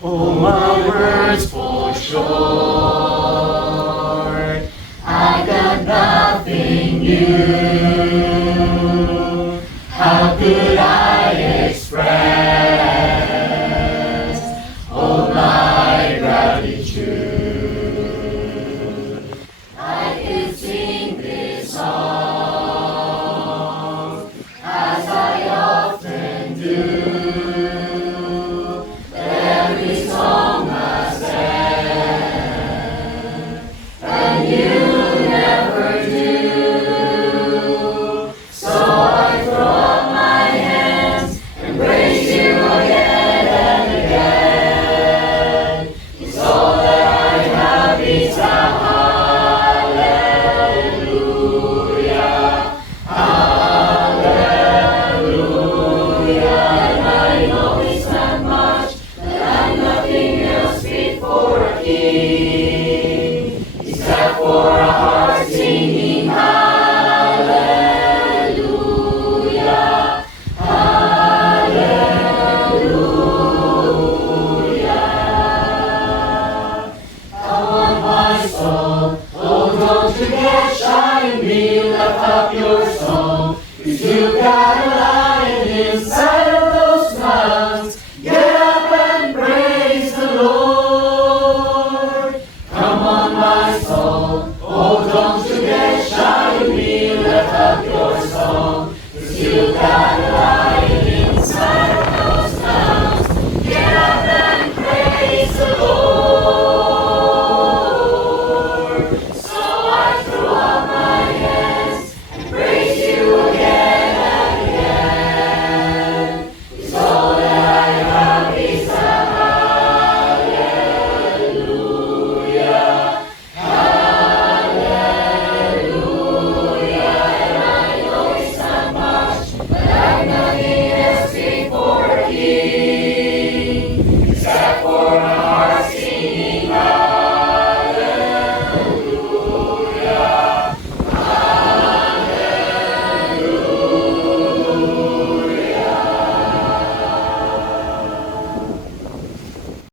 Oh, my words fall short. I've got nothing new. How could I express all my gratitude? I could sing this song as I often do. Every song must end, and you never do. So I throw up my hands and praise you again and again. It's all that I have is a hallelujah, hallelujah. And I know it's not much, but I'm nothing else fit for a king.